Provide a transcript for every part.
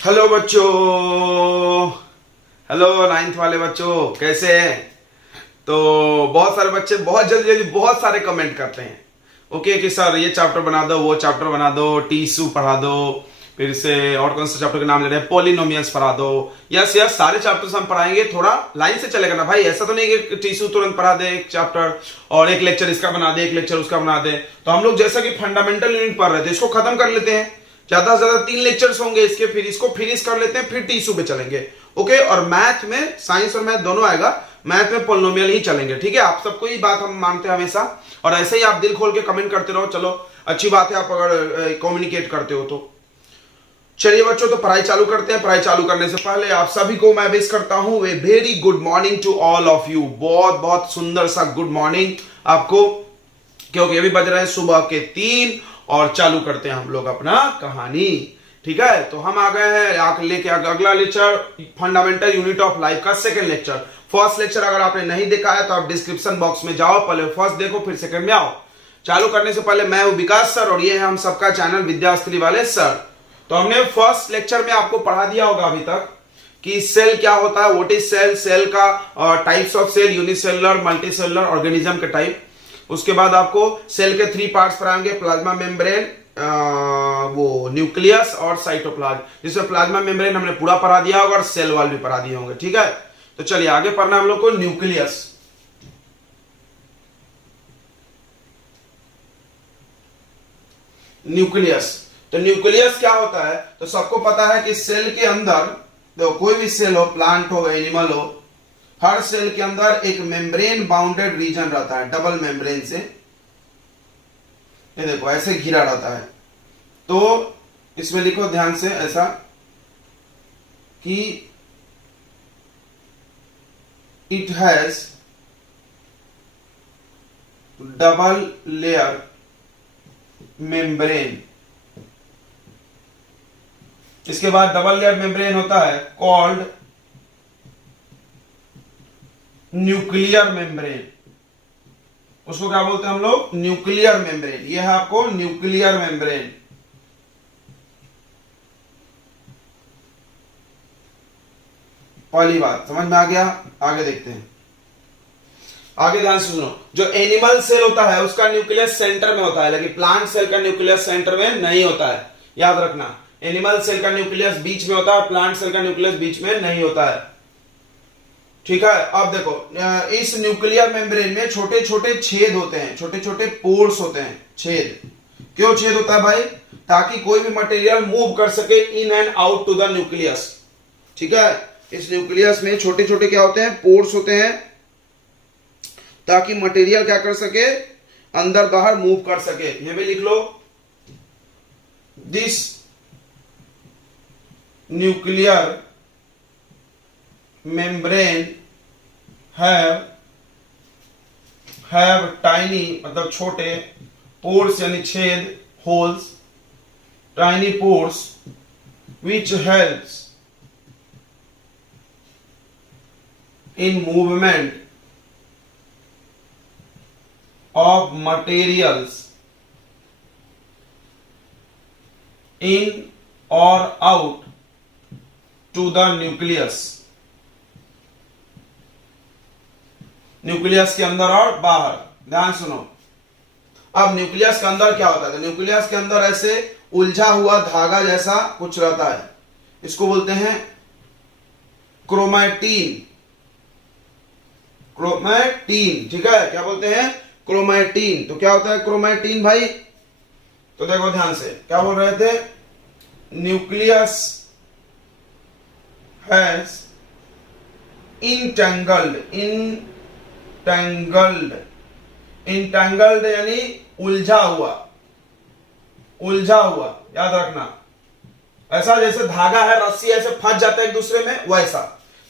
Hello बच्चों। Hello ninth वाले बच्चों, कैसे हैं? तो बहुत सारे बच्चे बहुत जल्दी जल्दी बहुत सारे कमेंट करते हैं। ओके कि सर ये चैप्टर बना दो, वो चैप्टर बना दो, टीसू पढ़ा दो, फिर से और कौन सा चैप्टर का नाम ले रहे हैं, पॉलिनोमियल्स पढ़ा दो। यस यस, सारे चैप्टर्स हम पढ़ाएंगे, थोड़ा लाइन से चलेगा ना भाई। ऐसा तो नहीं कि टीसू तुरंत पढ़ा दे एक चैप्टर और एक लेक्चर इसका बना दे, एक लेक्चर उसका बना दे। तो हम लोग जैसा कि फंडामेंटल यूनिट पढ़ रहे थे, इसको खत्म कर लेते हैं। ज्यादा से ज्यादा 3 लेक्चर्स होंगे इसके, फिर इसको फिनिश कर लेते हैं, फिर टीसू पे चलेंगे। ओके, और मैथ में, साइंस और मैथ दोनों आएगा, मैथ में पॉलिनोमियल ही चलेंगे। ठीक है, आप सबको ये बात हम मानते हैं हमेशा, और ऐसे ही आप दिल खोल के कमेंट करते रहो। चलो अच्छी बात है, आप अगर कम्युनिकेट करते हो तो। चलिए बच्चों, तो पढ़ाई चालू करते हैं। पढ़ाई चालू करने से पहले आप सभी को मैं विश करता हूं a very good morning to all of you. बहुत बहुत सुंदर सा गुड मॉर्निंग आपको, क्योंकि अभी बज रहे हैं सुबह के 3 और चालू करते हैं हम लोग अपना कहानी। ठीक है, तो हम आ गए हैं लेके अगला lecture, fundamental unit of life का सेकंड लेक्चर। फर्स्ट लेक्चर अगर आपने नहीं देखा है तो आप डिस्क्रिप्शन बॉक्स में जाओ, पहले फर्स्ट देखो फिर सेकंड में आओ। चालू करने से पहले मैं हूं विकास सर और ये है हम सबका चैनल विद्यास्त्री वाले सर। तो हमने फर्स्ट लेक्चर में आपको पढ़ा दिया होगा अभी तक कि सेल क्या होता है, व्हाट इज सेल, सेल का types of cell, unicellular, multicellular, organism के टाइप। उसके बाद आपको सेल के 3 पार्ट्स पढ़ाएंगे, प्लाज्मा मेम्ब्रेन, वो न्यूक्लियस और साइटोप्लाज्म। जिसमें प्लाज्मा मेम्ब्रेन हमने पूरा पढ़ा दिया होगा और सेल वॉल भी पढ़ा दिए होंगे। ठीक है, तो चलिए आगे पढ़ना हम लोग को न्यूक्लियस। न्यूक्लियस, तो न्यूक्लियस क्या होता है? तो सबको पता है कि सेल के अंदर, तो कोई भी सेल हो, प्लांट हो, एनिमल हो, हर सेल के अंदर एक मेम्ब्रेन बाउंडेड रीजन रहता है, डबल मेम्ब्रेन से। ये देखो ऐसे घिरा रहता है। तो इसमें लिखो ध्यान से ऐसा कि it has double layer membrane. इसके बाद डबल लेयर मेम्ब्रेन होता है कॉल्ड न्यूक्लियर मेम्ब्रेन। उसको क्या बोलते हैं हम लोग? Nuclear membrane. ये है आपको न्यूक्लियर मेम्ब्रेन। पहली बात समझ में आ गया, आगे देखते हैं। आगे ध्यान से सुनो, जो एनिमल सेल होता है उसका न्यूक्लियस सेंटर में होता है, लेकिन प्लांट सेल का न्यूक्लियस सेंटर में नहीं होता है। याद रखना, एनिमल सेल का न्यूक्लियस बीच में होता है, प्लांट सेल का न्यूक्लियस बीच में नहीं होता है। ठीक है, अब देखो इस न्यूक्लियर मेम्ब्रेन में छोटे छोटे छेद होते हैं, छोटे छोटे पोर्स होते हैं। छेद क्यों छेद होता है भाई? ताकि कोई भी मटेरियल मूव कर सके in and out to the nucleus. ठीक है, इस न्यूक्लियस में छोटे छोटे क्या होते हैं? पोर्स होते हैं, ताकि मटेरियल क्या कर सके? अंदर बाहर मूव कर सके। ये भी लिख लो, this nuclear membrane have tiny, मतलब छोटे, पोर्स यानी छेद, holes, tiny pores which helps in movement of materials in or out to the nucleus। Nucleus के अंदर और बाहर। ध्यान सुनो, अब न्यूक्लियस के अंदर क्या होता है? तो न्यूक्लियस के अंदर ऐसे उलझा हुआ धागा जैसा कुछ रहता है, इसको बोलते हैं क्रोमैटिन। क्रोमैटिन, ठीक है, क्या बोलते हैं? क्रोमैटिन। तो क्या होता है क्रोमैटिन भाई? तो देखो ध्यान से, क्या बोल रहे थे? न्यूक्लियस हैज इंटेंगल्ड यानी उलझा हुआ, उलझा हुआ। याद रखना, ऐसा जैसे धागा है, रस्सी ऐसे फंस जाता है एक दूसरे में, वैसा।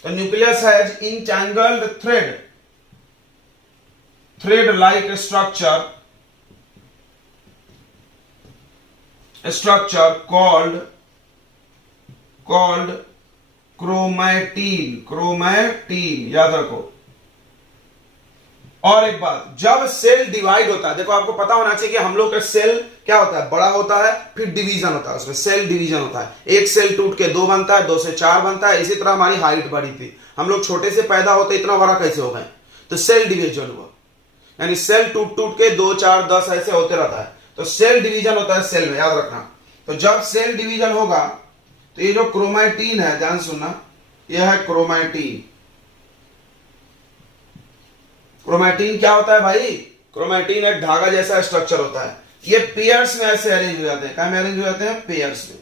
तो nucleus has entangled thread like structure called chromatin। याद रखो, और एक बात, जब सेल डिवाइड होता है, देखो आपको पता होना चाहिए कि हम लोग का सेल क्या होता है, बड़ा होता है, फिर डिवीजन होता है, उसमें सेल डिवीजन होता है। एक सेल टूट के 2 बनता है, 2 से 4 बनता है। इसी तरह हमारी हाइट बढ़ी थी, हम लोग छोटे से पैदा होते इतना बड़ा कैसे हो गए, तो सेल डिवीजन हुआ। यानी सेल टूट टूट के 2, 4, 10 ऐसे होते रहता है, तो सेल डिवीजन होता है सेल में, याद रखना। तो जब सेल डिवीजन होगा तो ये जो क्रोमैटिन है, ध्यान सुनना, यह है क्रोमैटिन। क्रोमैटिन क्या होता है भाई, क्रोमैटिन एक धागा जैसा स्ट्रक्चर होता है। ये पेयर्स में ऐसे अरेंज हो जाते हैं। क्या में अरेंज हो जाते हैं, पेयर्स में।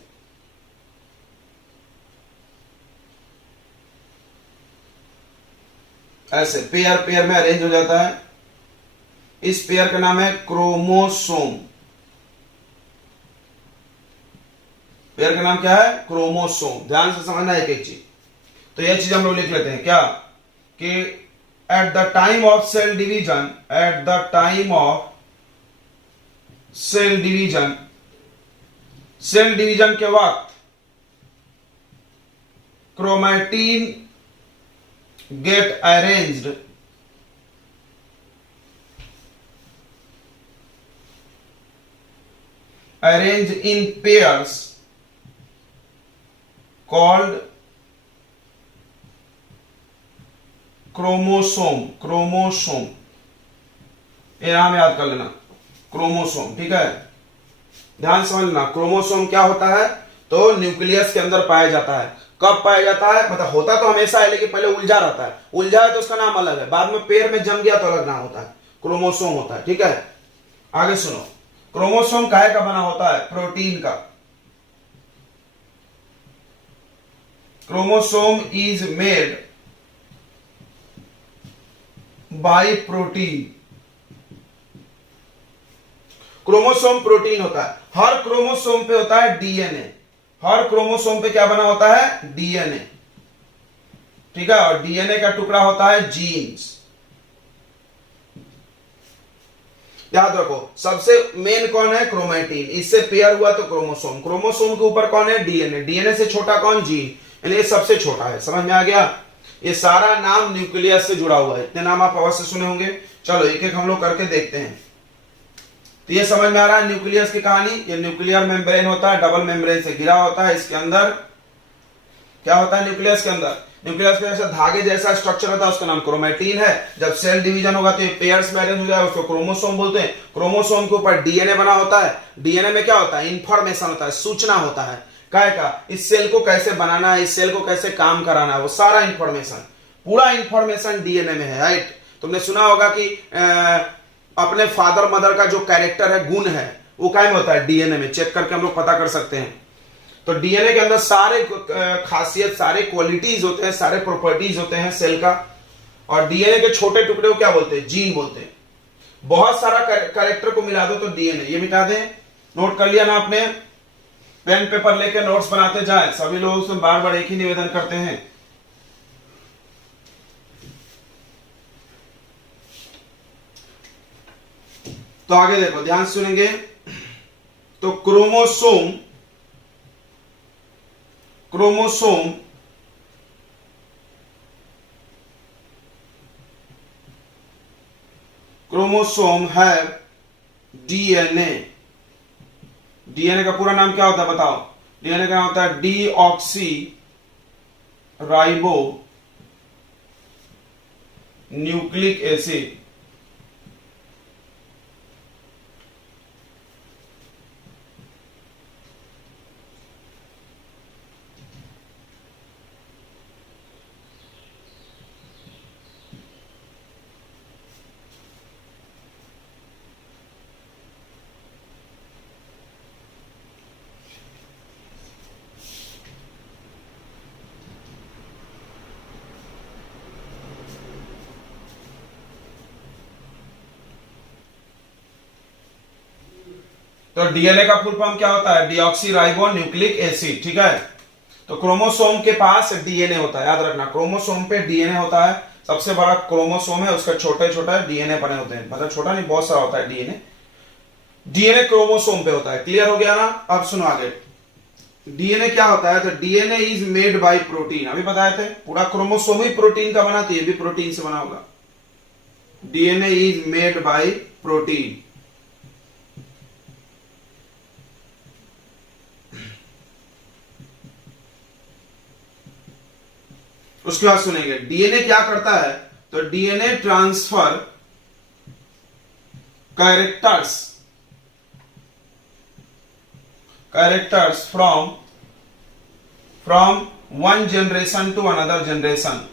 ऐसे पेयर पेयर में अरेंज हो जाता है। इस पेयर का नाम है क्रोमोसोम। पेयर का नाम क्या है, क्रोमोसोम। ध्यान से समझना एक एक चीज। तो यह चीज हम लोग लिख लेते हैं क्या, कि at the time of cell division, at the time of cell division, cell division के वक्त chromatin get arranged in pairs called chromosome. Chromosome ये नाम याद कर लेना, क्रोमोसोम, ठीक है। ध्यान समझना, क्रोमोसोम क्या होता है, तो न्यूक्लियस के अंदर पाया जाता है। कब पाया जाता है, मतलब होता तो हमेशा है, लेकिन पहले उलझा रहता है। उलझा है तो उसका नाम अलग है, बाद में पेड़ में जम गया तो अलग नाम होता है, क्रोमोसोम होता है, ठीक है। आगे सुनो, क्रोमोसोम काहे का बना होता है, प्रोटीन का। Chromosome is made by protein. Chromosome protein होता है। हर क्रोमोसोम पे होता है डीएनए। हर क्रोमोसोम पे क्या बना होता है, डीएनए, ठीक है। और डीएनए का टुकड़ा होता है जीन्स। याद रखो, सबसे मेन कौन है, क्रोमैटिन। इससे पेयर हुआ तो क्रोमोसोम। क्रोमोसोम के ऊपर कौन है, डीएनए। डीएनए से छोटा कौन, जीन। यानी ये सबसे छोटा है। समझ में आ गया। ये सारा नाम न्यूक्लियस से जुड़ा हुआ है। इतने नाम आप अवश्य सुने होंगे। चलो एक एक हम लोग करके देखते हैं। तो ये समझ में आ रहा है न्यूक्लियस की कहानी। ये न्यूक्लियर मेम्ब्रेन होता है, डबल मेम्ब्रेन से घिरा होता है। इसके अंदर क्या होता है, न्यूक्लियस के अंदर, न्यूक्लियस के जैसा धागे जैसा स्ट्रक्चर होता है, उसका नाम क्रोमैटिन है। जब सेल डिवीजन होगा तो ये पेयर्स में अरेंज हो जाएगा, उसको क्रोमोसोम बोलते हैं। क्रोमोसोम के ऊपर डीएनए बना होता है। डीएनए में क्या होता है, इंफॉर्मेशन होता है, सूचना होता है। काय का, इस सेल को कैसे बनाना है, इस सेल को कैसे काम कराना है, वो सारा इंफॉर्मेशन, पूरा इंफॉर्मेशन डीएनए में है, राइट। तुमने सुना होगा कि अपने फादर मदर का जो कैरेक्टर है, गुण है, वो काय में होता है, डीएनए में। चेक करके हम लोग पता कर सकते हैं। तो डीएनए के अंदर सारे खासियत, सारे क्वालिटीज होते हैं, सारे प्रॉपर्टीज होते हैं सेल का। और डीएनए के छोटे टुकड़े को क्या बोलते हैं, जीन बोलते हैं। बहुत सारा कैरेक्टर को मिला दो तो डीएनए। ये मिटा दें, नोट कर लिया ना आपने। पेन पेपर लेकर नोट्स बनाते जाए। सभी लोगों से बार बार एक ही निवेदन करते हैं। तो आगे देखो, ध्यान सुनेंगे। तो क्रोमोसोम, क्रोमोसोम क्रोमोसोम है डीएनए। डीएनए का पूरा नाम क्या होता है बताओ। डीएनए का नाम होता है डीऑक्सी राइबो न्यूक्लिक एसिड। तो डीएनए का फुल फॉर्म क्या होता है, डीऑक्सी राइबो न्यूक्लिक एसिड, ठीक है। तो क्रोमोसोम के पास डीएनए होता है, याद रखना। क्रोमोसोम पे डीएनए होता है। सबसे बड़ा क्रोमोसोम है, उसका छोटे छोटे डीएनए बने होते हैं। मतलब छोटा नहीं, बहुत सारा होता है डीएनए। डीएनए क्रोमोसोम पे होता है। क्लियर हो गया ना। अब सुनो आगे, डीएनए क्या होता है। तो DNA is made by protein. अभी बताए थे, पूरा क्रोमोसोम ही प्रोटीन का बना, तो ये भी प्रोटीन से बना होगा। DNA is made by protein. उसके बाद सुनेंगे डीएनए क्या करता है। तो DNA transfer characters from one generation to another generation,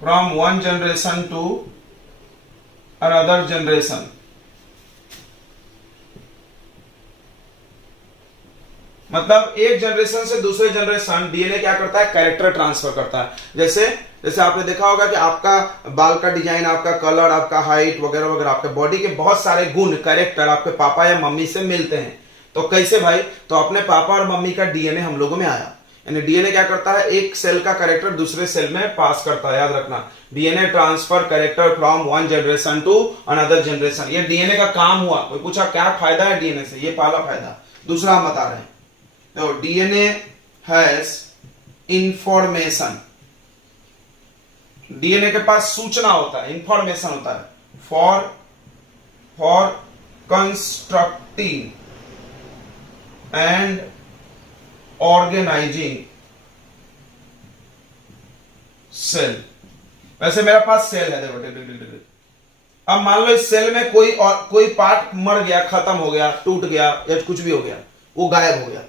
from one generation to another generation. मतलब एक जनरेशन से दूसरे जनरेशन डीएनए क्या करता है, कैरेक्टर ट्रांसफर करता है। जैसे जैसे आपने देखा होगा कि आपका बाल का डिजाइन, आपका कलर, आपका हाइट वगैरह वगैरह, आपके बॉडी के बहुत सारे गुण, कैरेक्टर आपके पापा या मम्मी से मिलते हैं। तो कैसे भाई, तो अपने पापा और मम्मी का डीएनए हम लोगों में आया। यानी डीएनए क्या करता है, एक सेल का कैरेक्टर दूसरे सेल में पास करता है। याद रखना, DNA transfer character from one generation to another generation. ये डीएनए का काम हुआ। कोई पूछा क्या फायदा है डीएनए से, ये पहला फायदा। दूसरा हम बता रहे हैं, तो डीएनए हैज इंफॉर्मेशन। डीएनए के पास सूचना होता है, इंफॉर्मेशन होता है for constructing and organizing cell. वैसे मेरे पास सेल है, देखो। अब मान लो इस सेल में कोई पार्ट मर गया, खत्म हो गया, टूट गया या कुछ भी हो गया, वो गायब हो गया,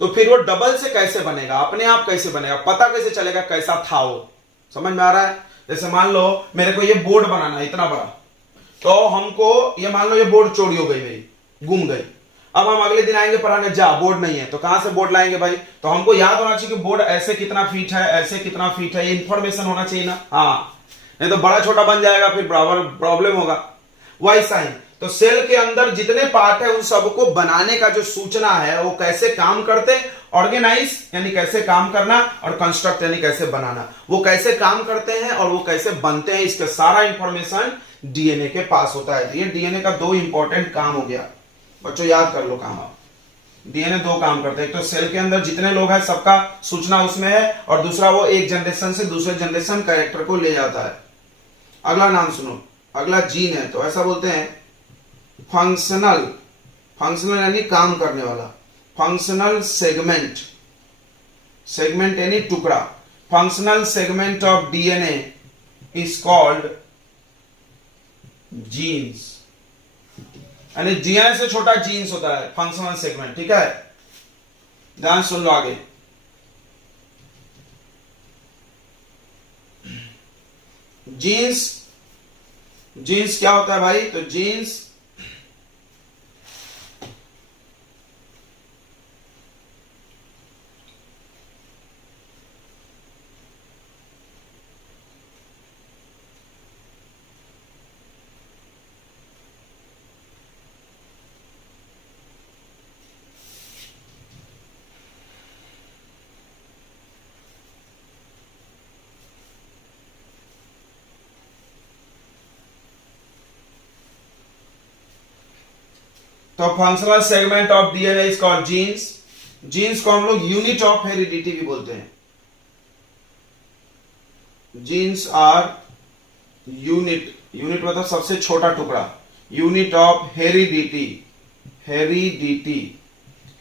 तो फिर वो डबल से कैसे बनेगा, अपने आप कैसे बनेगा, पता कैसे चलेगा कैसा था वो। समझ में आ रहा है। जैसे मान लो मेरे को ये बोर्ड बनाना है इतना बड़ा, तो हमको ये मान लो ये बोर्ड चोरी हो गई मेरी, गुम गई। अब हम अगले दिन आएंगे पढ़ाने, जा बोर्ड नहीं है, तो कहां से बोर्ड लाएंगे भाई। तो हमको याद होना चाहिए कि बोर्ड ऐसे कितना फीट है, ऐसे कितना फीट है, ये इंफॉर्मेशन होना चाहिए ना। हाँ, नहीं तो बड़ा छोटा बन जाएगा, फिर बराबर प्रॉब्लम होगा। वैसा ही तो सेल के अंदर जितने पार्ट है उन सबको बनाने का जो सूचना है, वो कैसे काम करते, ऑर्गेनाइज यानी कैसे काम करना, और कंस्ट्रक्ट यानी कैसे बनाना, वो कैसे काम करते हैं और वो कैसे बनते हैं, इसका सारा इंफॉर्मेशन डीएनए के पास होता है। तो ये डीएनए का दो इंपॉर्टेंट काम हो गया बच्चों, याद कर लो काम। डीएनए दो काम करते हैं, एक तो सेल के अंदर जितने लोग हैं सबका सूचना उसमें है, और दूसरा वो एक जनरेशन से दूसरे जनरेशन कैरेक्टर को ले जाता है। अगला नाम सुनो, अगला जीन है। तो ऐसा बोलते हैं फंक्शनल यानी काम करने वाला, फंक्शनल सेगमेंट यानी टुकड़ा। Functional segment of DNA is called jeans. यानी डीएनए से छोटा जीन्स होता है, फंक्शनल सेगमेंट। ठीक है, ध्यान सुन लो आगे। जीन्स क्या होता है भाई, तो जीन्स तो functional segment of DNA is called genes. Genes को हम लोग यूनिट ऑफ हेरिडिटी भी बोलते हैं। जीन्स आर यूनिट मतलब सबसे छोटा टुकड़ा, यूनिट ऑफ हेरिडिटी।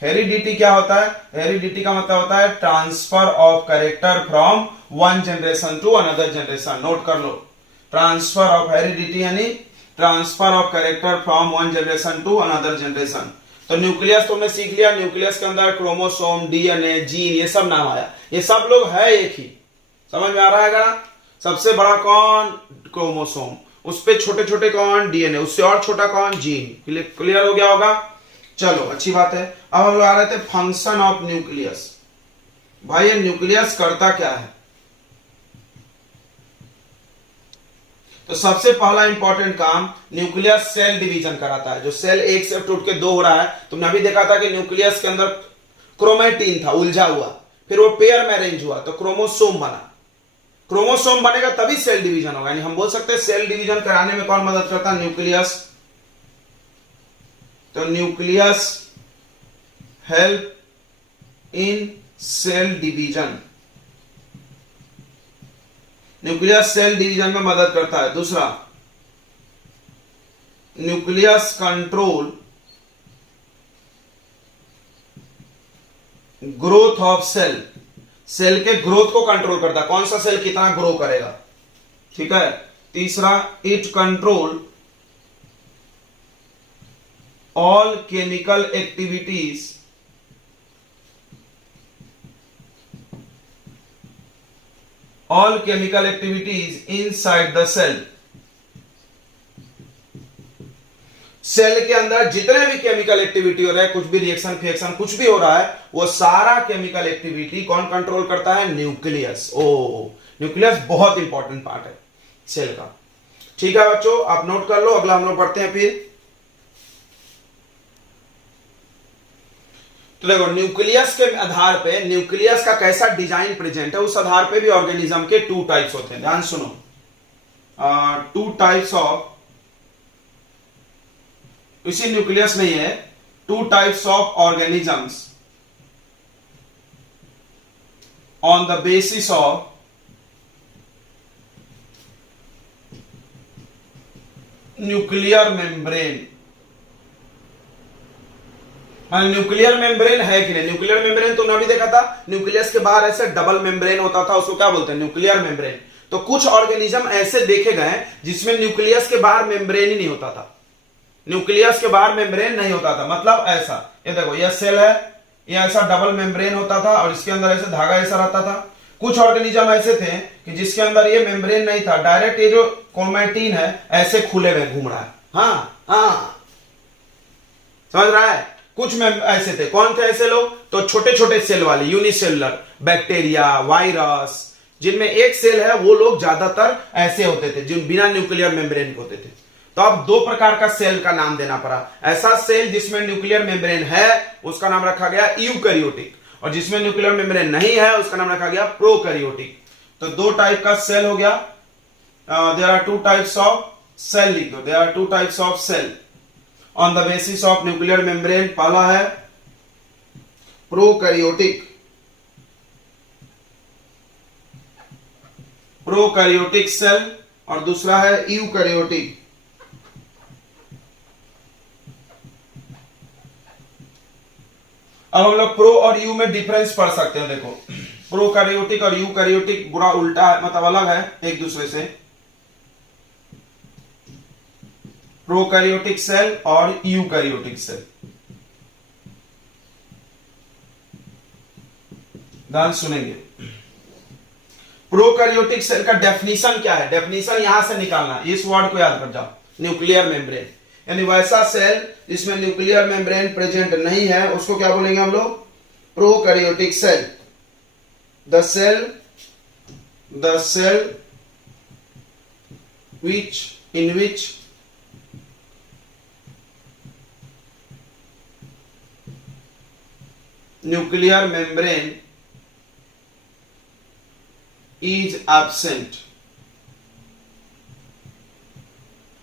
हेरिडिटी क्या होता है, हेरिडिटी का मतलब होता है transfer of character from one generation to another generation. Note कर लो, ट्रांसफर ऑफ हेरिडिटी यानी transfer of character from one generation to another generation. तो न्यूक्लियस तुमने सीख लिया, न्यूक्लियस के अंदर क्रोमोसोम, डीएनए, जीन, ये सब नाम आया। ये सब लोग है एक ही, समझ में आ रहा है ना। सबसे बड़ा कौन, क्रोमोसोम, उस पे छोटे छोटे कौन, डीएनए, उससे और छोटा कौन, जीन। क्लियर हो गया होगा। चलो अच्छी बात है। अब हम लोग आ रहे थे फंक्शन ऑफ न्यूक्लियस। भाई ये न्यूक्लियस करता क्या है। तो सबसे पहला इंपॉर्टेंट काम, न्यूक्लियस सेल डिवीजन कराता है। जो सेल एक से टूट के दो हो रहा है, तुमने अभी देखा था कि न्यूक्लियस के अंदर क्रोमेटिन था, उलझा हुआ, फिर वो पेयर में अरेंज हुआ तो क्रोमोसोम बना। क्रोमोसोम बनेगा तभी सेल डिवीजन होगा। यानी हम बोल सकते हैं सेल डिवीजन कराने में कौन मदद करता है, न्यूक्लियस। तो nucleus help in cell division. Nucleus cell division में मदद करता है। दूसरा, nucleus control growth of cell, cell के ग्रोथ को कंट्रोल करता है, कौन सा सेल कितना ग्रो करेगा। ठीक है। तीसरा, it control all chemical activities inside the cell, cell के अंदर जितने भी केमिकल एक्टिविटी हो रहा है, कुछ भी रिएक्शन फिएक्शन कुछ भी हो रहा है, वो सारा केमिकल एक्टिविटी कौन कंट्रोल करता है, न्यूक्लियस। न्यूक्लियस बहुत इंपॉर्टेंट पार्ट है सेल का। ठीक है बच्चों, आप नोट कर लो, अगला हम लोग पढ़ते हैं फिर। तो देखो, न्यूक्लियस के आधार पे न्यूक्लियस का कैसा डिजाइन प्रेजेंट है, उस आधार पे भी ऑर्गेनिज्म के 2 टाइप्स होते हैं। ध्यान सुनो, 2 टाइप्स ऑफ, इसी न्यूक्लियस में ही है, 2 types of organisms on the basis of nuclear membrane. Nuclear membrane है कि नहीं, न्यूक्लियर मेम्ब्रेन तो ना भी देखा था, न्यूक्लियस के बाहर ऐसे डबल मेम्ब्रेन होता था, उसको क्या बोलते हैं, न्यूक्लियर मेम्ब्रेन। तो कुछ ऑर्गेनिज्म ऐसे देखे गए जिसमें न्यूक्लियस के बाहर मेम्ब्रेन ही नहीं होता था, न्यूक्लियस के बाहर मेम्ब्रेन नहीं होता था। मतलब ऐसा, ये देखो, ये सेल है, ये ऐसा डबल मेम्ब्रेन होता था और इसके अंदर ऐसे धागा ऐसा रहता था। कुछ ऑर्गेनिज्म ऐसे थे कि जिसके अंदर ये मेम्ब्रेन नहीं था, डायरेक्ट ये जो क्रोमैटिन है ऐसे खुले हुए घूम रहा है। हाँ, समझ रहा है। कुछ ऐसे थे, कौन थे ऐसे लोग, तो छोटे छोटे सेल वाले, यूनिसेलुलर, बैक्टीरिया, वायरस, जिनमें एक सेल है, वो लोग ज्यादातर ऐसे होते थे, जिन बिना न्यूक्लियर मेम्ब्रेन के होते थे। तो अब 2 प्रकार का सेल का नाम देना पड़ा। ऐसा सेल जिसमें न्यूक्लियर मेम्ब्रेन है, उसका नाम रखा गया यूकैरियोटिक, और जिसमें न्यूक्लियर मेम्ब्रेन नहीं है, उसका नाम रखा गया प्रोकैरियोटिक। तो 2 टाइप का सेल हो गया। There are 2 types of cell, लिख दो, there are 2 types of cell on the basis of nuclear membrane. पहला है प्रोकैरियोटिक सेल और दूसरा है यूकैरियोटिक। अब हम लोग प्रो और यू में डिफरेंस पढ़ सकते हैं। देखो, प्रोकैरियोटिक और यूकैरियोटिक बुरा उल्टा है, मतलब अलग है एक दूसरे से। प्रोकैरियोटिक सेल और यूकैरियोटिक सेल, ध्यान सुनेंगे। प्रोकैरियोटिक सेल का डेफिनेशन क्या है, डेफिनेशन यहां से निकालना, इस वर्ड को याद कर जाओ, न्यूक्लियर मेम्ब्रेन। यानी वैसा सेल जिसमें न्यूक्लियर मेम्ब्रेन प्रेजेंट नहीं है, उसको क्या बोलेंगे हम लोग, prokaryotic cell. The cell in which nuclear membrane is absent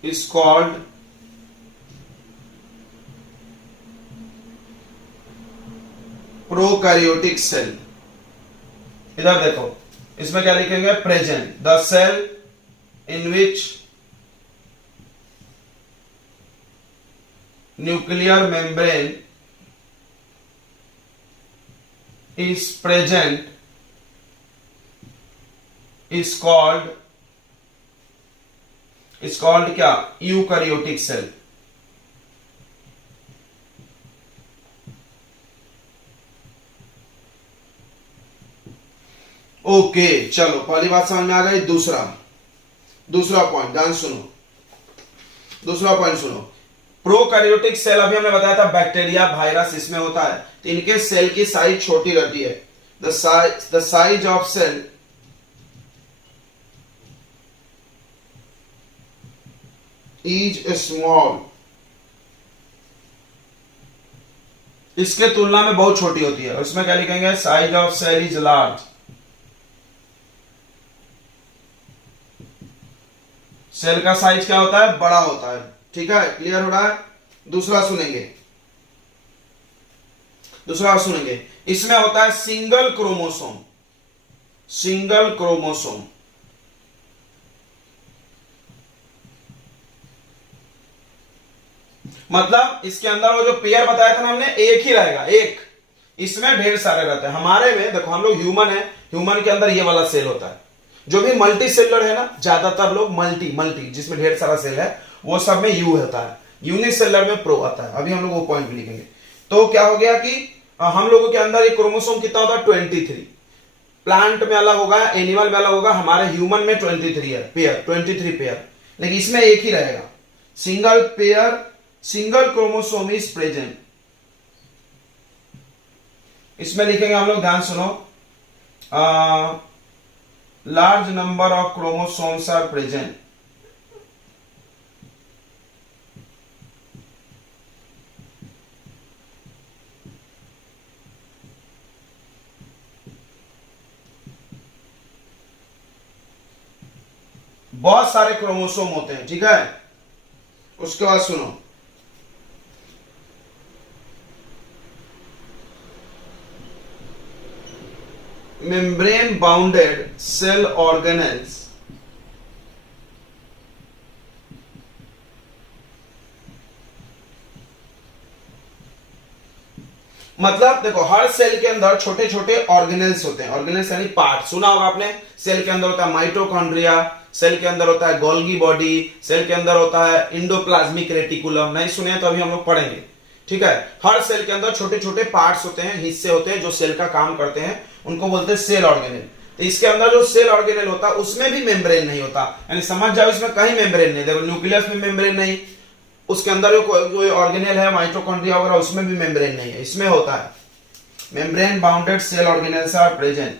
is called prokaryotic cell. इधर देखो, इसमें क्या लिखेंगे, present, the cell in which nuclear membrane is present is called क्या, यूकैरियोटिक सेल। ओके, चलो पहली बात समझ में आ गई। दूसरा पॉइंट, ध्यान सुनो, दूसरा पॉइंट सुनो। प्रोकैरियोटिक सेल अभी हमने बताया था बैक्टीरिया, वायरस इसमें होता है, तो इनके सेल की साइज छोटी रहती है। The size of cell is small, इसके तुलना में बहुत छोटी होती है। उसमें क्या लिखेंगे, size of cell is large, cell का साइज क्या होता है, बड़ा होता है। ठीक है, क्लियर हो रहा है। दूसरा सुनेंगे, इसमें होता है सिंगल क्रोमोसोम, मतलब इसके अंदर वो जो पेयर बताया था ना हमने, एक ही रहेगा, एक। इसमें ढेर सारे रहते हैं। हमारे में देखो, हम लोग ह्यूमन है, ह्यूमन के अंदर ये वाला सेल होता है। जो भी मल्टी सेलर है ना, ज्यादातर लोग मल्टी मल्टी जिसमें ढेर सारा सेल है, वो सब में यू होता है। यूनिसेलर में प्रो आता है। अभी हम लोग वो पॉइंट लिखेंगे। तो क्या हो गया कि हम लोगों के अंदर एक क्रोमोसोम कितना होता है, 23। प्लांट में अलग होगा, एनिमल में अलग होगा, हमारे ह्यूमन में 23 है पेयर, 23 पेयर। लेकिन इसमें एक ही रहेगा, single pair, single chromosome is present. इसमें लिखेंगे हम लोग, ध्यान सुनो, large number of chromosomes are present. बहुत सारे क्रोमोसोम होते हैं, ठीक है। उसके बाद सुनो, मेम्ब्रेन बाउंडेड सेल ऑर्गेनेल्स, मतलब देखो, हर सेल के अंदर छोटे छोटे ऑर्गेनेल्स होते हैं। ऑर्गेनेल्स यानी पार्ट, सुना होगा आपने। सेल के अंदर होता है माइटोकॉन्ड्रिया, सेल के अंदर होता है गोल्गी बॉडी, सेल के अंदर होता है इंडोप्लाज्मिक रेटिकुलम। नहीं सुने तो अभी हम लोग पढ़ेंगे, ठीक है। हर सेल के अंदर छोटे छोटे पार्ट्स होते हैं, हिस्से होते हैं जो सेल का काम करते हैं, उनको बोलते हैं सेल ऑर्गेनेल। तो इसके अंदर जो सेल ऑर्गेनेल होता है उसमें भी मेम्ब्रेन नहीं होता, यानी समझ जाओ इसमें कहीं मेम्ब्रेन नहीं। देखो, न्यूक्लियस में मेम्ब्रेन नहीं, उसके अंदर जो ऑर्गेनेल है माइटोकॉन्ड्रिया वगैरह, उसमें भी मेम्ब्रेन नहीं है। इसमें होता है membrane bounded cell organelles are present.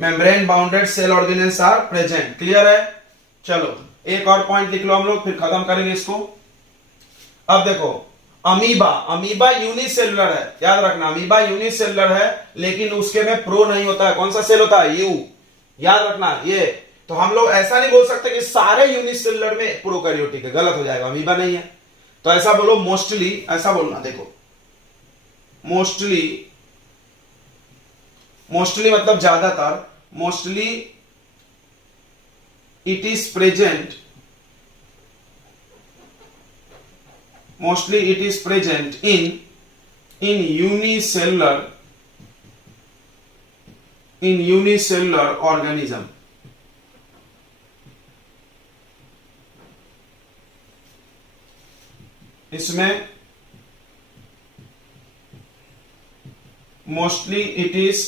Membrane bounded cell organelles are present. Clear है? चलो एक और पॉइंट लिख लो हम लोग, फिर खत्म करेंगे इसको। अब देखो, अमीबा, अमीबा यूनिसेलुलर है, याद रखना, अमीबा यूनिसेलुलर है, लेकिन उसके में प्रो नहीं होता है। कौन सा सेल होता है? यू, याद रखना ये। तो हम लोग ऐसा नहीं बोल सकते कि सारे यूनिसेलुलर में प्रोकैरियोटिक है, गलत हो जाएगा, अमीबा नहीं है। तो ऐसा बोलो मोस्टली, ऐसा बोलना। देखो मोस्टली, मोस्टली मतलब ज्यादातर, mostly it is present, mostly it is present in unicellular organism। इसमें mostly it is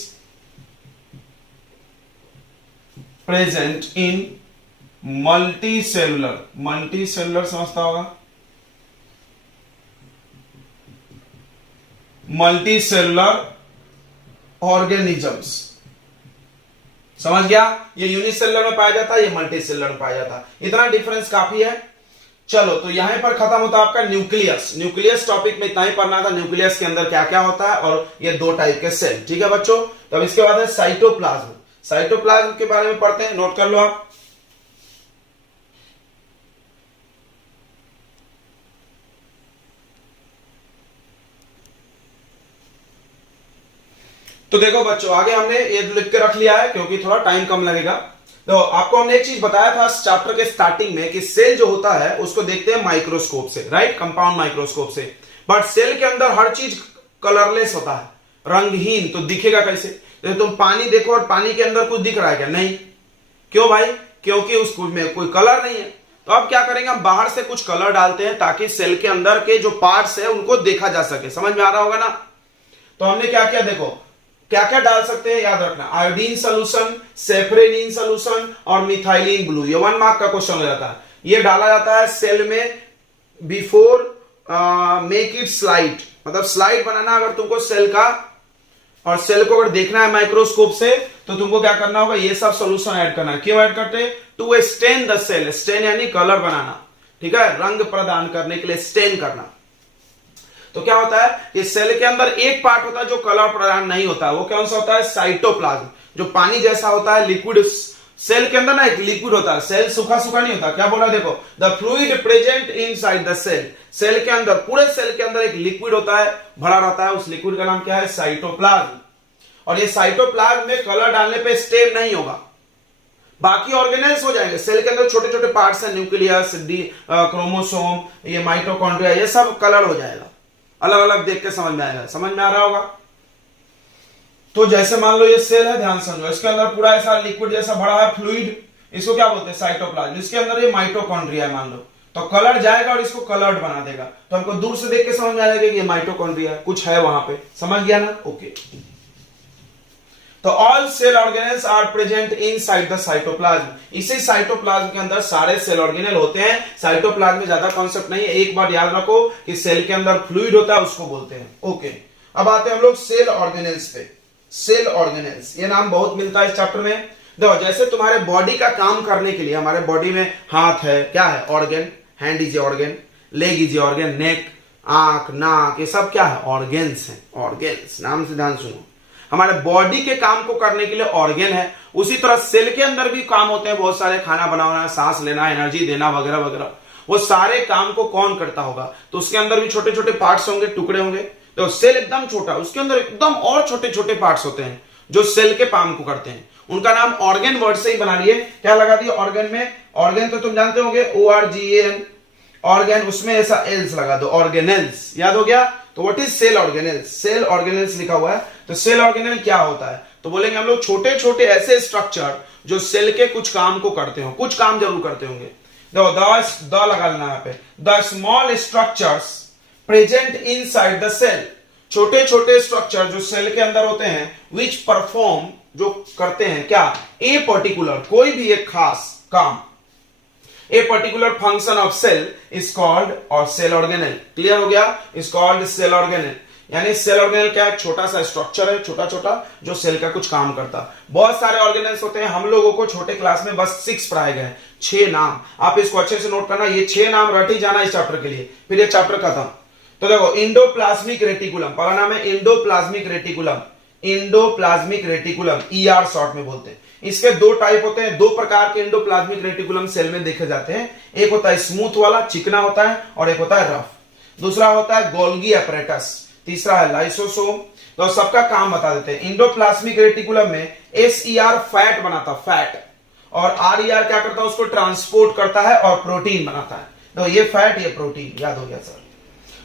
present in multicellular, multicellular समझता होगा, मल्टीसेलुलर ऑर्गेनिजम्स। समझ गया? ये यूनिसेलुलर में पाया जाता है, ये मल्टीसेलुलर में पाया जाता है। इतना डिफरेंस काफी है। चलो तो यहां पर खत्म होता है आपका न्यूक्लियस। न्यूक्लियस टॉपिक में इतना ही पढ़ना था, न्यूक्लियस के अंदर क्या क्या होता है और ये दो टाइप के सेल, ठीक है बच्चों। तो अब इसके बाद है साइटोप्लाज्म। साइटोप्लाज्म के बारे में पढ़ते हैं, नोट कर लो आप। तो देखो बच्चों, आगे हमने ये लिख के रख लिया है क्योंकि थोड़ा टाइम कम लगेगा। तो आपको हमने एक चीज बताया था चैप्टर के स्टार्टिंग में कि सेल जो होता है उसको देखते हैं माइक्रोस्कोप से, राइट, कंपाउंड माइक्रोस्कोप से। बट सेल के अंदर हर चीज कलरलेस होता है, रंगहीन। तो दिखेगा कैसे? तो तुम पानी देखो और पानी के अंदर कुछ दिख रहा है क्या? नहीं। क्यों भाई? क्योंकि उस में कोई कलर नहीं है। तो अब क्या करेंगे, हम बाहर से कुछ कलर डालते हैं ताकि सेल के अंदर के जो पार्ट्स है उनको देखा जा सके। समझ में आ रहा होगा ना? तो हमने क्या किया, देखो क्या क्या डाल सकते हैं, याद रखना, आयोडीन सोल्यूशन, सेफ्रेनिन सोल्यूशन और मिथाइलिन ब्लू। ये 1 मार्क का क्वेश्चन हो जाता है। ये डाला जाता है सेल में बिफोर मेक इट स्लाइड, मतलब स्लाइड बनाना अगर तुमको सेल का, और सेल को अगर देखना है माइक्रोस्कोप से तो तुमको क्या करना होगा, ये सब सोल्यूशन ऐड करना है। क्यों ऐड करते हैं? To stain the cell, stain यानी कलर बनाना, ठीक है, रंग प्रदान करने के लिए स्टेन करना। तो क्या होता है, ये सेल के अंदर एक पार्ट होता है जो कलर प्रदान नहीं होता है, वो कौन सा होता है? साइटोप्लाज्म, जो पानी जैसा होता है, लिक्विड सेल के अंदर ना एक लिक्विड होता है, सेल सूखा सूखा नहीं होता, क्या बोला देखो, the fluid present inside the cell, cell के अंदर, पूरे सेल के अंदर एक लिक्विड होता है, भरा रहता है, उस लिक्विड का नाम क्या है, साइटोप्लाज्म। और ये साइटोप्लाज्म में कलर डालने पे स्टेम नहीं होगा, बाकी ऑर्गेनेल्स हो जाएंगे। सेल के अंदर छोटे छोटे पार्ट्स हैं, न्यूक्लियस, क्रोमोसोम, ये माइटोकॉन्ड्रिया, ये सब कलर हो जाएगा, अलग अलग देख के समझ में आएगा, समझ में आ रहा होगा। तो जैसे मान लो ये सेल है, ध्यान समझो, इसके अंदर पूरा ऐसा लिक्विड जैसा भरा है फ्लूइड, इसको क्या बोलते हैं, साइटोप्लाज्म। इसके अंदर ये माइटोकॉन्ड्रिया है मान लो, तो कलर जाएगा और इसको कलर्ड बना देगा, तो हमको दूर से देख के समझ में आएगा कि ये माइटोकॉन्ड्रिया कुछ है वहां पे, समझ गया ना, ओके। तो all cell organelles are present inside the cytoplasm, इसी साइटोप्लाज्म के अंदर सारे सेल ऑर्गेनेल होते हैं। साइटोप्लाज्म में ज्यादा कॉन्सेप्ट नहीं है, एक बार याद रखो कि सेल के अंदर फ्लूइड होता है, उसको बोलते हैं, ओके। अब आते हैं हम लोग सेल ऑर्गेनेल्स पे। सेल ऑर्गेनेल्स, ये नाम बहुत मिलता है इस चैप्टर में। देखो जैसे तुम्हारे बॉडी का काम करने के लिए, हमारे बॉडी में हाथ है, क्या है, organ, hand is a organ, leg is a organ, neck, आंख, नाक, ये सब क्या है, ऑर्गेन्स हैं, ऑर्गेन्स, नाम से ध्यान सुनो। हमारे बॉडी के काम को करने के लिए ऑर्गन है, उसी तरह सेल के अंदर भी काम होते हैं बहुत सारे, खाना बनाना, सांस लेना, एनर्जी देना, वगैरह वगैरह। वो सारे काम को कौन करता होगा, तो उसके अंदर भी छोटे छोटे पार्ट्स होंगे, टुकड़े होंगे। तो सेल एकदम छोटा, उसके अंदर एकदम और छोटे छोटे पार्ट्स होते हैं जो सेल के काम को करते हैं, उनका नाम ऑर्गन वर्ड से ही बना लिए। क्या लगा दिया ऑर्गन में, ऑर्गन तो तुम जानते होंगे, ORGAN, ऑर्गन, उसमें ऐसा एल्स लगा दो, ऑर्गेनेल्स, याद हो गया। तो what is cell organelles, cell organelles लिखा हुआ है। तो सेल ऑर्गेनेल क्या होता है, तो बोलेंगे हम लोग छोटे छोटे ऐसे स्ट्रक्चर जो सेल के कुछ काम को करते हो, कुछ काम जरूर करते होंगे। देखो द लगा लेना यहाँ पे, the small structures present inside the cell, छोटे छोटे स्ट्रक्चर जो सेल के अंदर होते हैं, विच परफॉर्म, जो करते हैं क्या, ए पर्टिकुलर, कोई भी एक खास काम, a particular function of cell is called, और सेल ऑर्गेनेल, क्लियर हो गया, इज कॉल्ड सेल ऑर्गेनेल। यानी सेल ऑर्गेनेल क्या है, छोटा सा स्ट्रक्चर है, छोटा छोटा, जो सेल का कुछ काम करता। बहुत सारे ऑर्गेनेल्स होते हैं, हम लोगों को छोटे क्लास में बस 6 पढ़ाए गए, 6 नाम, आप इसको अच्छे से नोट करना, ये 6 नाम रट ही जाना इस चैप्टर के लिए, फिर ये चैप्टर खत्म। तो देखो इंडोप्लाज्मिक रेटिकुलम, पहला नाम है endoplasmic reticulum, endoplasmic reticulum, ER short में बोलते हैं। इसके 2 टाइप होते हैं, 2 प्रकार के इंडोप्लाज्मिक रेटिकुलम सेल में देखे जाते हैं, एक होता है स्मूथ वाला, चिकना होता है, और एक होता है रफ, दूसरा होता है गोल्गी अपैरेटस, तीसरा है लाइसोसोम। तो सबका काम बता देते हैं। इंडोप्लाज्मिक रेटिकुलम में SER फैट बनाता, फैट, और RER क्या करता है, उसको ट्रांसपोर्ट करता है और प्रोटीन बनाता है। तो ये फैट, ये प्रोटीन, याद हो गया सर।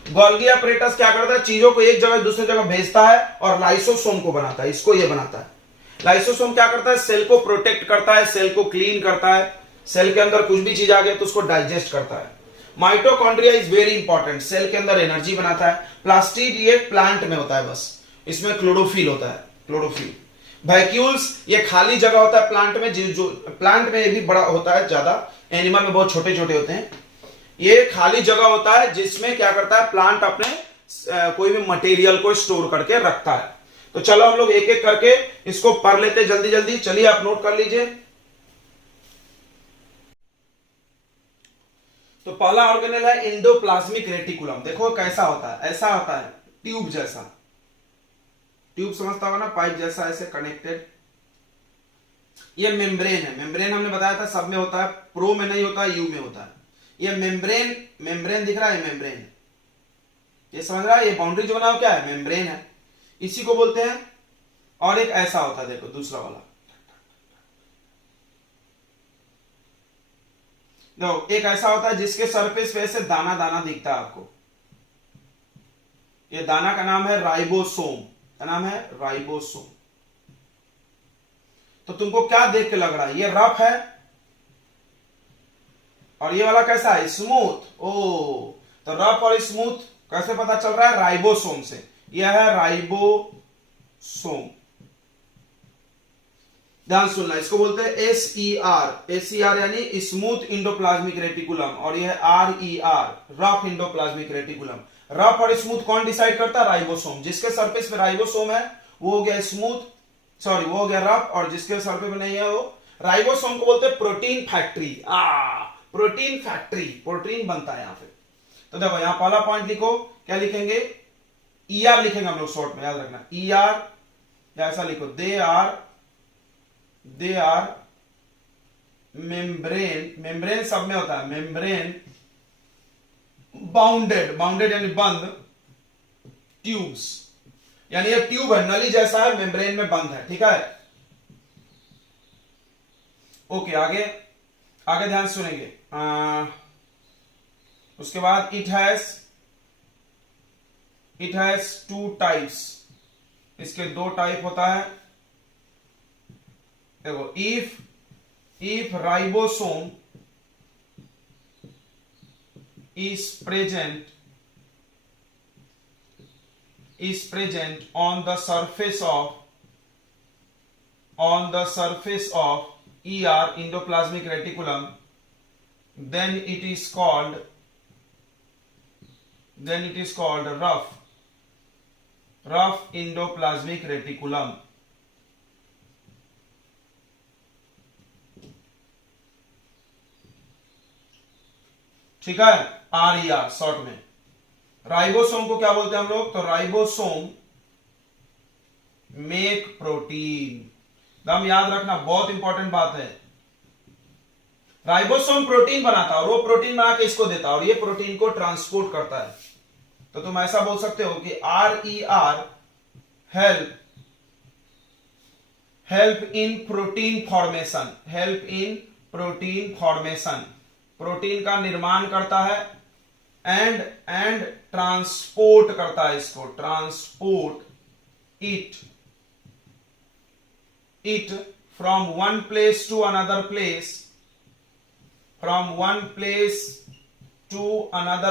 गोल्गी अपैरेटस क्या करता है, चीजों को एक जगह दूसरी जगह भेजता है, और लाइसोसोम को बनाता है, इसको ये बनाता है। लाइसोसोम क्या करता है, सेल को प्रोटेक्ट करता है, सेल को क्लीन करता है, सेल के अंदर कुछ भी चीज आ गई तो उसको डाइजेस्ट करता है। Mitochondria is very important, cell के अंदर एनर्जी बनाता है। प्लास्टिड ये प्लांट में होता है, बस इसमें क्लोरोफिल होता है, क्लोरोफिल। वैक्यूल्स ये खाली जगह होता है प्लांट में, जो प्लांट में ये भी बड़ा होता है ज्यादा, एनिमल में बहुत छोटे छोटे होते हैं। ये खाली जगह होता है जिसमें क्या करता है, प्लांट अपने कोई भी मटेरियल को स्टोर करके रखता है। तो चलो हम लोग एक एक करके इसको पढ़ लेते हैं जल्दी जल्दी, चलिए आप नोट कर लीजिए। तो पहला ऑर्गेनेल है इंडोप्लाज्मिक रेटिकुलम, देखो कैसा होता है, ऐसा होता है ट्यूब जैसा, ट्यूब समझता होगा ना, पाइप जैसा ऐसे कनेक्टेड। ये मेम्ब्रेन है, मेम्ब्रेन हमने बताया था सब में होता है, प्रो में नहीं होता, यू में होता है। ये मेम्ब्रेन, मेम्ब्रेन दिख रहा है, मेम्ब्रेन, ये समझ रहा है, ये बाउंड्री जो बना हो क्या है, मेम्ब्रेन है, इसी को बोलते हैं। और एक ऐसा होता है, देखो दूसरा वाला, देखो एक ऐसा होता है जिसके सरफेस पे ऐसे दाना दाना दिखता है आपको, ये दाना का नाम है राइबोसोम, का नाम है राइबोसोम। तो तुमको क्या देख के लग रहा है, ये रफ है, और ये वाला कैसा है, स्मूथ। ओ, तो रफ और स्मूथ कैसे पता चल रहा है, राइबोसोम से, यह है राइबोसोम। ध्यान सुनना, इसको बोलते हैं SER, SER यानी स्मूथ इंडोप्लाज्मिक रेटिकुलम, और यह है RER, rough endoplasmic reticulum. Rough और स्मूथ कौन डिसाइड करता है, राइबोसोम। जिसके सरफेस पे राइबोसोम है वो हो गया स्मूथ, सॉरी वो हो गया रफ, और जिसके सरफेस पे नहीं है वो, राइबोसोम को बोलते हैं protein factory. Protein factory, protein बनता है यहां पे। तो देखो यहां पहला पॉइंट लिखो, क्या लिखेंगे, ER लिखेंगे हम लोग शॉर्ट में, याद रखना ER, या ऐसा लिखो, दे आर मेम्ब्रेन, मेम्ब्रेन सब में होता है, मेम्ब्रेन बाउंडेड, बाउंडेड यानी बंद, ट्यूब्स, यानी ये ट्यूब है, नली जैसा है, मेम्ब्रेन में बंद है, ठीक है। ओके, आगे आगे ध्यान सुनेंगे। उसके बाद इट हैज टू टाइप्स, इसके दो टाइप होता है। देखो, if ribosome is present on the surface of ER, endoplasmic reticulum, then it is called rough endoplasmic reticulum। ठीक है, RER शॉर्ट में। राइबोसोम को क्या बोलते हैं हम लोग? तो राइबोसोम मेक प्रोटीन। दम याद रखना, बहुत इंपॉर्टेंट बात है। राइबोसोम प्रोटीन बनाता है और वो प्रोटीन बना के इसको देता है और ये प्रोटीन को ट्रांसपोर्ट करता है। तो तुम ऐसा बोल सकते हो कि RER help in protein formation, protein का निर्माण करता है एंड ट्रांसपोर्ट करता है इसको, transport it from one place to another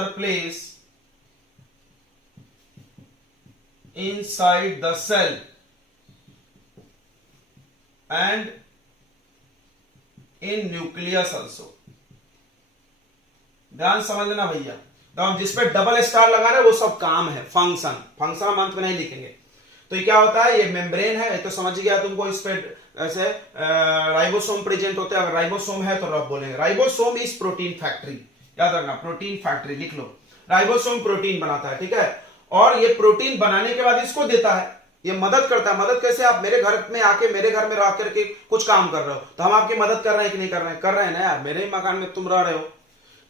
place inside the cell and in nucleus also। ध्यान समझ लेना भैया। तो हम जिस पे डबल स्टार लगा रहे हैं वो सब काम है, फंक्शन हम अंत में नहीं लिखेंगे। तो ये क्या होता है? ये मेम्ब्रेन है, तो समझ गया तुमको। इस पे ऐसे राइबोसोम प्रेजेंट होते हैं। अगर राइबोसोम है तो रफ बोलेंगे। राइबोसोम इज प्रोटीन फैक्ट्री, याद रखना, प्रोटीन फैक्ट्री लिख लो। राइबोसोम प्रोटीन बनाता है, ठीक है। और ये प्रोटीन बनाने के बाद इसको देता है, ये मदद करता है। मदद कैसे? आप मेरे घर में आके, मेरे घर में रह करके कुछ काम कर रहे हो, तो हम आपकी मदद कर रहे हैं कि नहीं कर रहे हैं? कर रहे हैं ना यार, मेरे ही मकान में तुम रह रहे हो,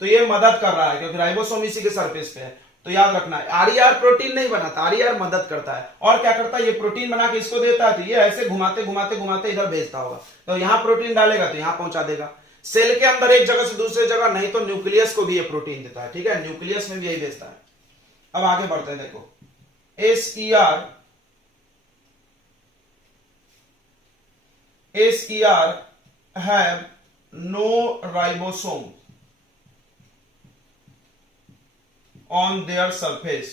तो ये मदद कर रहा है क्योंकि राइबोसोम इसी के सरफेस पे है। तो याद रखना, RER प्रोटीन नहीं बनाता, RER मदद करता है। और क्या करता है? ये प्रोटीन बना के इसको देता है, तो ये ऐसे घुमाते घुमाते इधर भेजता होगा। तो यहां प्रोटीन डालेगा तो यहां पहुंचा देगा सेल के अंदर, एक जगह से दूसरे जगह, नहीं तो न्यूक्लियस को भी ये प्रोटीन देता है, ठीक है। न्यूक्लियस में भी यही भेजता है। अब आगे बढ़ते हैं, देखो SER have no ribosome on their surface,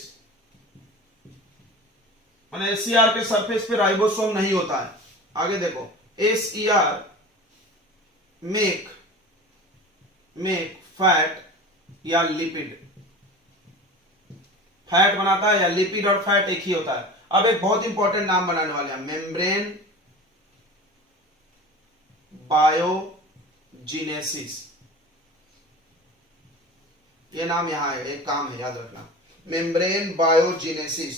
माने SER के सरफेस पे राइबोसोम नहीं होता है। आगे देखो, SER मेक फैट या लिपिड, फैट बनाता है, या लिपिड और फैट एक ही होता है। अब एक बहुत इंपॉर्टेंट नाम बनाने वाले हैं, मेम्ब्रेन बायोजिनेसिस। ये नाम यहां है, एक काम है, याद रखना, मेम्ब्रेन बायोजिनेसिस।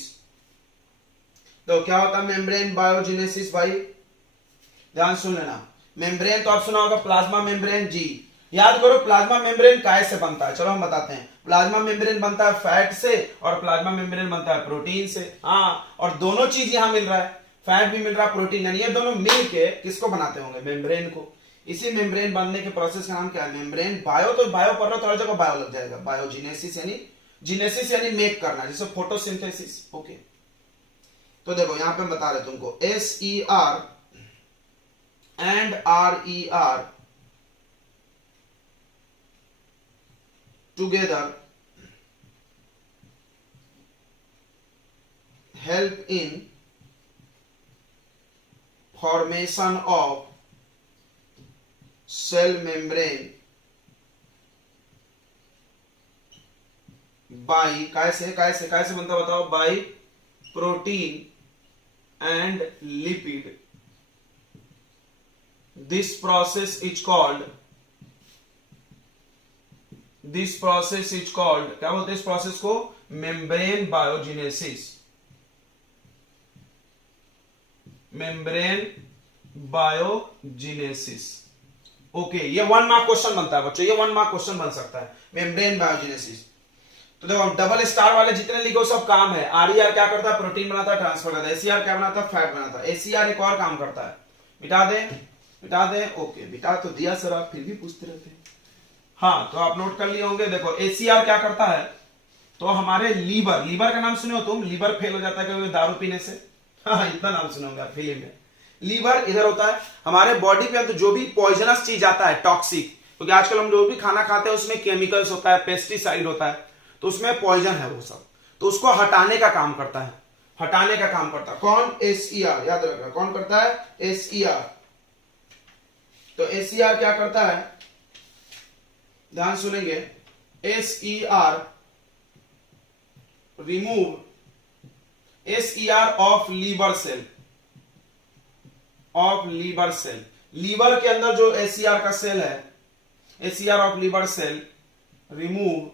तो क्या होता है मेम्ब्रेन बायोजिनेसिस भाई? ध्यान सुन लेना। मेम्ब्रेन तो आप सुना होगा, प्लाज्मा मेम्ब्रेन। जी याद करो, प्लाज्मा मेम्ब्रेन काय से बनता है? चलो हम बताते हैं। प्लाज्मा मेम्ब्रेन बनता है फैट से और प्लाज्मा मेम्ब्रेन बनता है प्रोटीन से। हाँ, और दोनों चीज यहां मिल रहा है, फैट भी मिल रहा है, प्रोटीन, यानी ये दोनों मिलके किसको बनाते होंगे? मेम्ब्रेन को। इसी मेम्ब्रेन बनने के प्रोसेस का नाम क्या है? मेम्ब्रेन। बायो तो बायो पढ़ रहा, थोड़ा जगह बायो लग जाएगा। बायोजिनेसिस यानी मेक करना, जैसे फोटोसिंथेसिस। ओके, तो देखो यहां पे बता रहे तुमको, SER and RER together help in formation of cell membrane by कैसे बनता बताओ? by protein and lipid। this process is called क्या बोलते हैं इस प्रोसेस को? मेम्ब्रेन बायोजिनेसिस। ओके, ये 1 मार्क क्वेश्चन बनता है बच्चों, ये 1 मार्क क्वेश्चन बन सकता है, मेम्ब्रेन बायोजेनेसिस। तो देखो डबल स्टार वाले जितने लिखो सब काम है। आरईआर क्या करता है, प्रोटीन बनाता है, ट्रांसफर करता है। एसीआर क्या बनाता है, फैट बनाता है। एसीआर एक और काम करता है, मिटा दे। ओके, मिटा तो दिया सर, आप फिर भी पूछते रहते हैं। हाँ, तो आप नोट कर लिए होंगे। देखो एसीआर क्या करता है, तो हमारे लीवर का नाम सुने हो तुम, लीवर फेल हो जाता है कभी दारू पीने से। हाँ, इतना नाम सुने होंगे फिल्म में। लीवर इधर होता है हमारे बॉडी पे, तो जो भी पॉइजनस चीज आता है, टॉक्सिक, क्योंकि आजकल हम जो भी खाना खाते हैं उसमें केमिकल्स होता है, पेस्टिसाइड होता है, तो उसमें पॉइजन है वो सब, तो उसको हटाने का काम करता है। कौन, एसईआर, याद रखना कौन करता है, एसईआर। तो एसईआर क्या करता है, ध्यान सुनेंगे, SER remove SER of liver cell, liver के अंदर जो एसईआर का सेल है, SER of liver cell remove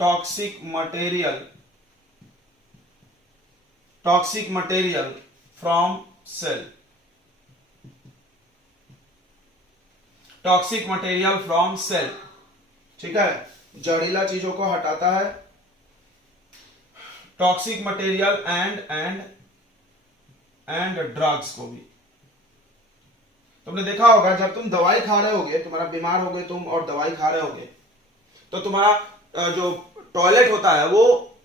toxic material from cell, ठीक है, जहरीला चीजों को हटाता है, टॉक्सिक मटेरियल एंड ड्रग्स को भी। तुमने देखा होगा जब तुम दवाई खा रहे होगे, तुम्हारा बीमार हो गए तुम और दवाई खा रहे होगे, तो तुम्हारा जो टॉयलेट होता है वो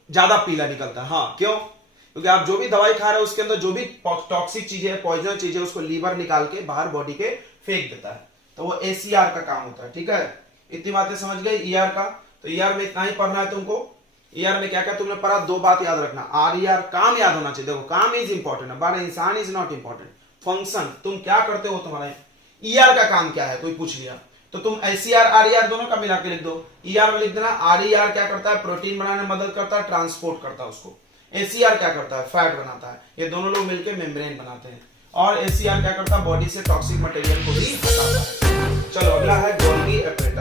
ज्यादा पीला निकलता है। हाँ, क्यों? क्योंकि आप जो भी दवाई खा रहे हो उसके अंदर जो भी टॉक्सिक चीजें, पॉइजन चीजें, उसको लीवर निकाल के बाहर बॉडी के फेंक देता है, तो वो एसीआर का काम होता है। ठीक है, इतनी बातें समझ गए ईआर का। तो ईआर में इतना ही पढ़ना है तुमको। ईआर में क्या क्या तुमने पढ़ा, 2 बात याद रखना, आरईआर काम याद होना चाहिए। देखो काम इज इंपॉर्टेंट, बट इंसान इज नॉट इंपॉर्टेंट। फंक्शन तुम क्या करते हो, तुम्हारा ईआर का काम क्या है, कोई पूछ लिया तो तुम एसीआर आरईआर दोनों का मिला के लिख दो। ईआर में लिख देना आरईआर क्या करता है, प्रोटीन बनाने में मदद करता है, ट्रांसपोर्ट करता है उसको। एसीआर क्या करता है, फैट बनाता है। ये दोनों लोग मिलकर मेम्ब्रेन बनाते हैं। और एसीआर क्या करता है, बॉडी से टॉक्सिक मटेरियल को भी हटाता है। चलो अगला है गोल्गी एपेंडिक्स।